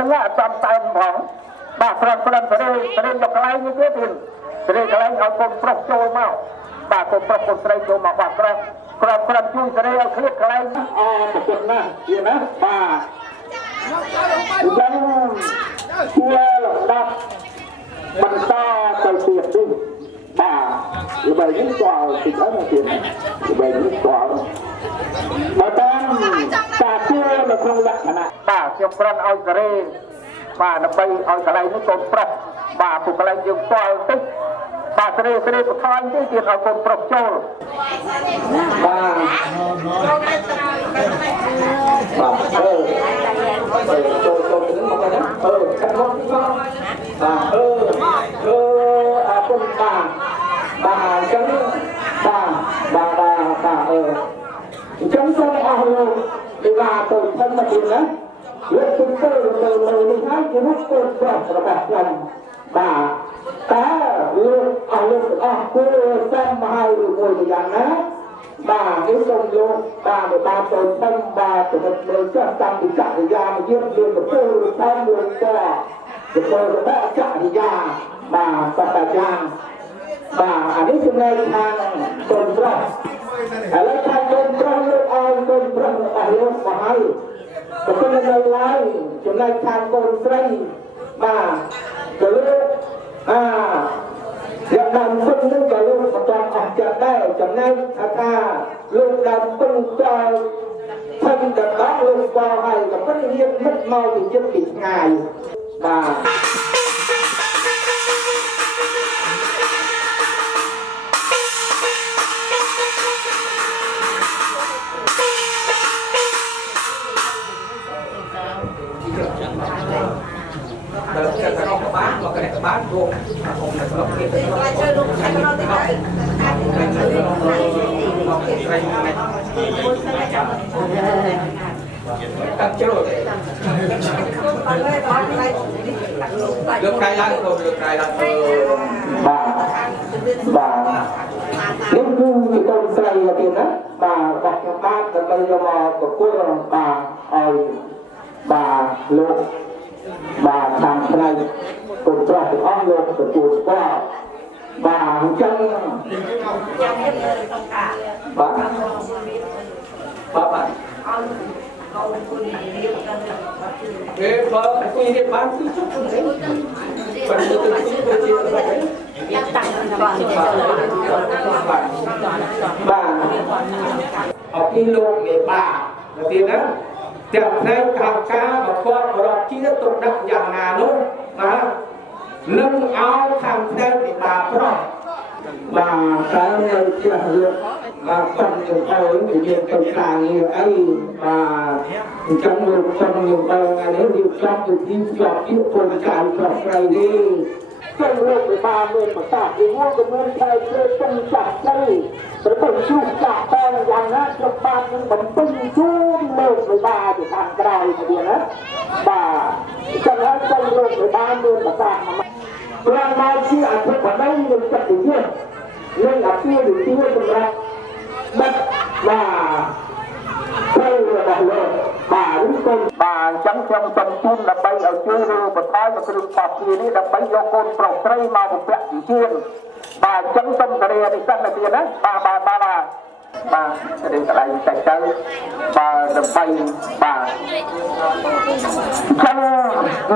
នឹងអត់តែផងបាទប្រត់សេរីយកកន្លែងនេះទៀតសេរីកន្លែងឲ្យកូនប្រុសចូលមកបាទកូនប្រុសកូនស្រីចូលមកបាទក្រត់ជួយសេរីឲ្យឃ្លៀតកន្លែងប្រពន្ធណាទៀតណាបាទយ៉ាងជាលំដាប់បន្តទៅទៀតនេះបាទល្បែងនេះស្គាល់តិចអីមកទៀតល្បែងនេះស្គាល់បើតាមការគួរនៅក្នុងលក្ខណៈបាទខ្ញុំប្រន់ឲ្យសេរីបាទដើម្បីឲ្យកន្លែងនេះកូនប្រុសបាទពួកកន្លែងយើងស្គាល់តិចបាទសេរីបន្ថែមទៀតឲ្យកូនប្រុសចូលបាទចូលទៅនឹងមកណាកាត់មកបាទអាគុណបាទអញ្ចឹងអញ្ចឹងសូមអស់លោកវិវាទៅធំមកទៀតណាលើកទៅនេះហើយជារូបកូនប្រុសរបស់ខ្ញុំបាទតែលោកអស់លោកអស់គួរសំហើយមួយយ៉ាងណាបាទនេះសូមលោកបាទទៅធំបាទទៅមើលចាស់តាំងពីចរិយាមកយើងទៅទៅតាមលោកតទៅទៅចរិយាបាទបតយ៉ាងបាទអានេះចំណែកខាងកូនប្រុសឥឡូវខាងកូនប្រុសលោកឲ្យកូនប្រុសអស់លោកមកហើយក៏ប៉ុន្តែនៅឡើយចំណែកខាងកូនស្រីបាទក៏លោកយកដើមពឹងនឹងក៏លោកបន្តអស់ចិត្តដែរចំណែកថាលោកដើមពឹងចូលធំដល់លោកស្គាល់ហើយក៏ប៉ុន្តែរៀបមិត្តមកពីចិត្តពីឆ្ងាយបាទបានរួមខ្ញុំនៅក្នុងនេះទៅចូលលោកខាងនោះទៅទៅតាក់ចូលលោកកាយឡើងលោកកាយឡើងបាទនេះគឺកូនស្រីទៀតណាបាទរបស់ខ្ញុំបាទដើម្បីយកមកប្រគល់បាទឲ្យបាទលោកបាទតាមផ្នែកកូនប្រុសទាំងអស់លោកទទួលស្គាល់បាទអញ្ចឹងបាទឲ្យគុណរៀបដល់គេបើគុណរៀបបានគឺជប់ទៅបាទទៅយ៉ាងតាំងបាទអពីលោកនេះបាទទៀតណាទាំងផ្នែកខាងការបង្គាប់រដ្ឋជាតិទុកដាក់យ៉ាងណានោះបាទនឹងឲ្យខាងផ្នែកនៃបាប្រុសបាទតែនៅផ្ទះលោកបាទខ្ញុំអើយមានទៅការងារអីបាទអញ្ចឹងលោកខ្ញុំអើយអានេះរៀបចំពិធីស្វាគមន៍កូនចៅប្រុសស្រីនេះខ្ញុំលោកវិបាលមានប្រសាទពីមួយក៏មានតែជាទុំចាស់ទៅប្រពន្ធជួបចាស់តែយ៉ាងណាខ្ញុំបាទនឹងបំពេញជួបលោកវិបាលពីខាងក្រៅទៅណាបាទចឹងហើយខ្ញុំលោកវិបាលមានប្រសាទព្រមមកជាអធិបតីនឹងចិត្តវិទ្យានឹងអភិវិទ្យាសម្រាប់ដឹកបាទទៅរបស់លោកបាទនេះកូនបាទអញ្ចឹងខ្ញុំសូមជូនដើម្បីឲ្យជួយលើបន្ថយនៅគ្រឿងបោះជានេះដើម្បីយកកូនប្រុសស្រីមកបំពាក់ជាជាបាទអញ្ចឹងសូមសេរីនេះសិនទៅទៀតណាបាទសេរីកន្លែងតែទៅបាទដើម្បីបាទអញ្ចឹង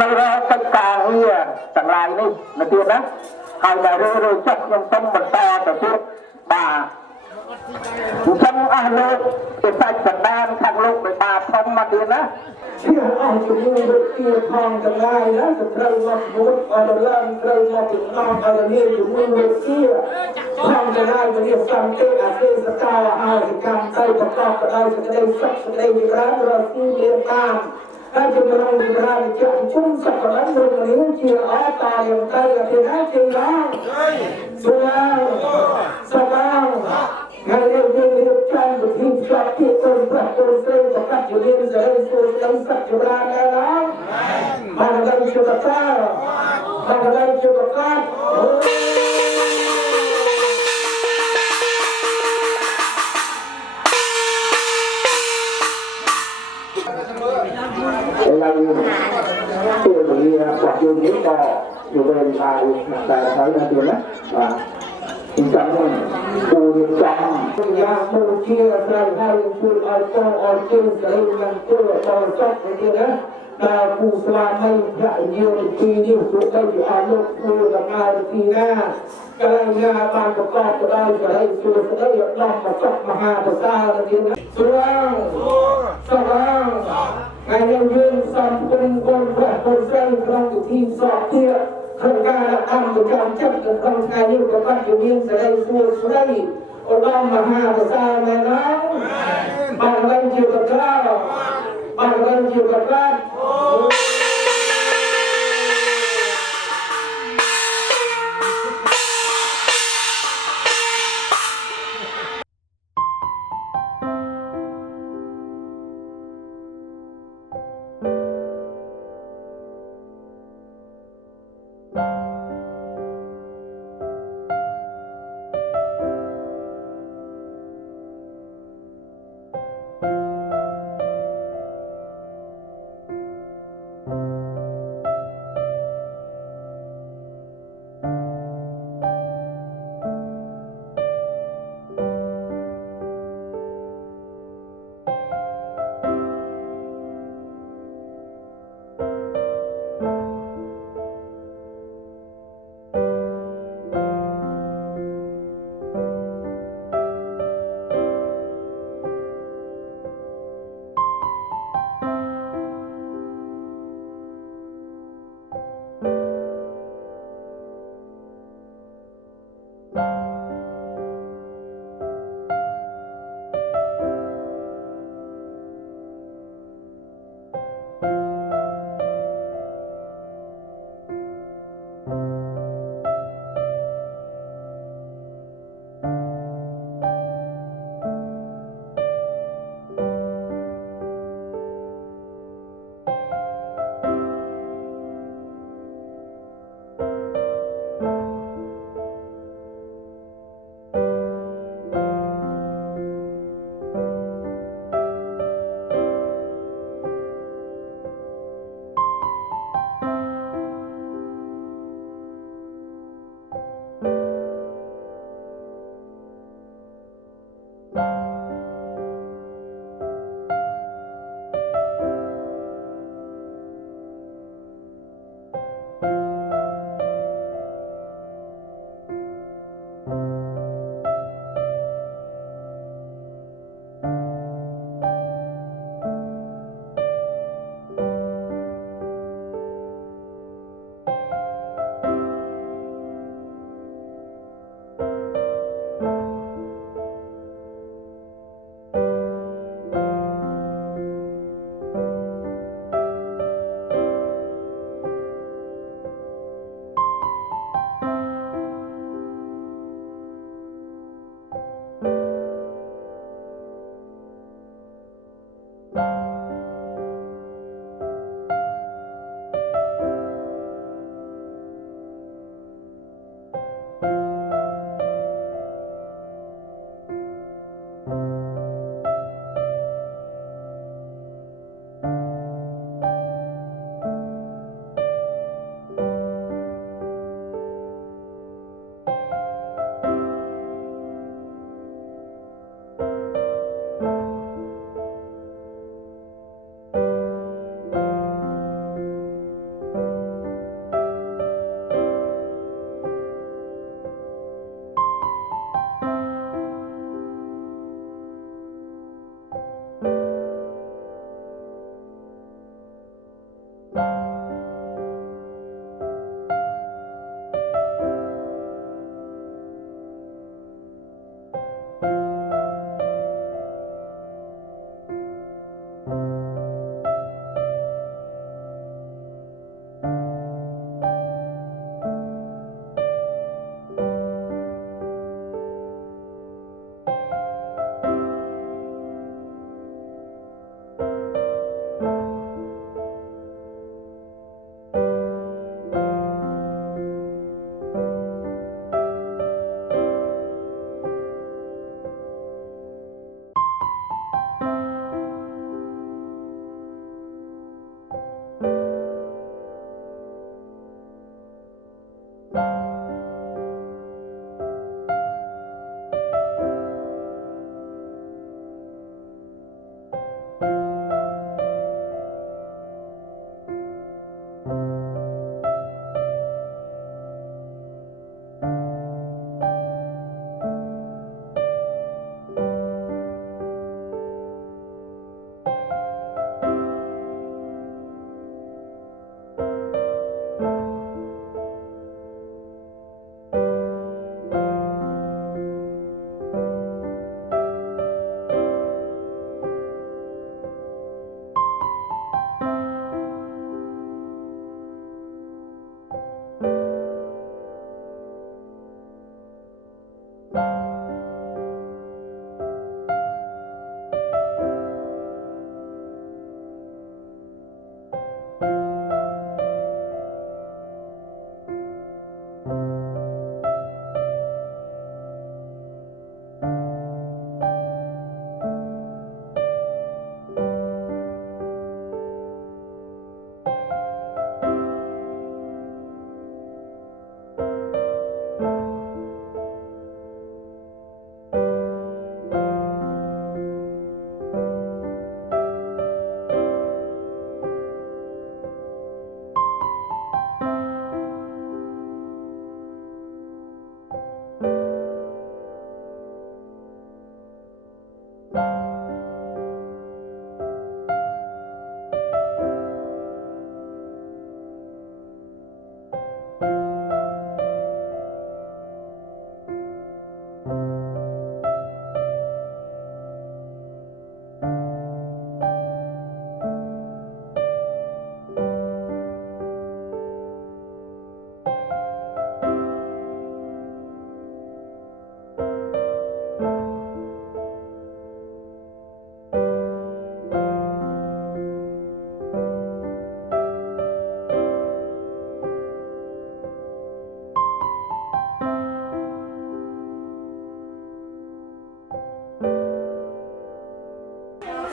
នៅរកកិច្ចការងារទាំងឡាយនេះនៅទៀតណាហើយតែរើចេះខ្ញុំសូមបន្តទៅទៀតបាទអញ្ចឹងអស់លោកជាសាច់សណ្ដានខាងលោកដោយបាទធំមកទៀតណាជាអស់ជំនួយវិទ្យាផងទាំងឡាយណាទៅត្រូវមកមួយអរឡើងត្រូវមកចំណងអរនេះជំនួយវិទ្យាផងទាំងឡាយវិទ្យាសន្តិអទេសកលអាយកម្មទៅប្រកបដោយសេចក្តីសុខសេចក្តីវិរៈរស់ទីមានតាមហើយជំរុញវិរៈជាជុំសក្តិរំលឹងជាអតយ៉ាងទៅទីណាជាឡើងស្វាហើយយើងរៀបចំពិធីផ្សារទីកូនប្រុសកូនស្រីប្រកាសជាមានសេរីសុខស្ដីសក្តិរាណែឡើយបានដល់ជួបតាបានដល់ជួបតាឥឡូវ อยู่นี้ก็อยู่เวรตายแต่ใช้ได้เดียวนะอีกจังหนึ่งปูจังยาโมเชียใส่ให้ปูเอาโตเอาจิ้งใส่ยังตัวต่อจับไปเดียวนะดาวผู้สวาให้พระเยือนปีนี้สุดได้อยู่อายุปูกับงานปีหน้ากลายงานบางประกอบก็ได้จะให้สุดได้ยอดน้ำมาจับมหาภาษาเดียวนะสว่างสว่างงานยืนสัมพันธ์คนพระคนใส่กำลังอยู่ที่สอบเที่ยโครงการละอันประจำจับกับทำงานนี้กับบ้านอยู่นี่จะได้สู้ได้อดน้ำมหาภาษาแม่น้องบางเรื่องเกี่ยวกับข้าวบางเรื่องเกี่ยวกับบ้าน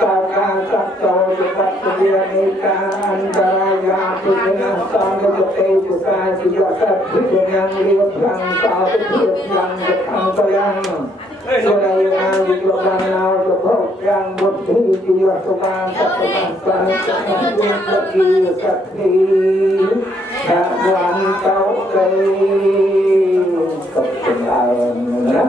สาวกาสัตโตจุปัตติยานิกาอันตรายาปุญญาสังกเตจุกาจิยสัพพิยังเรียบรังสาวเพียบยังจะทำก็ยังสลายงานยุบลังเอาจะพบยังบุตรีจิยสุบานสัพพังสังสังยุตติสัพพิชะวันเตาเตกับเป็นอะไรนะ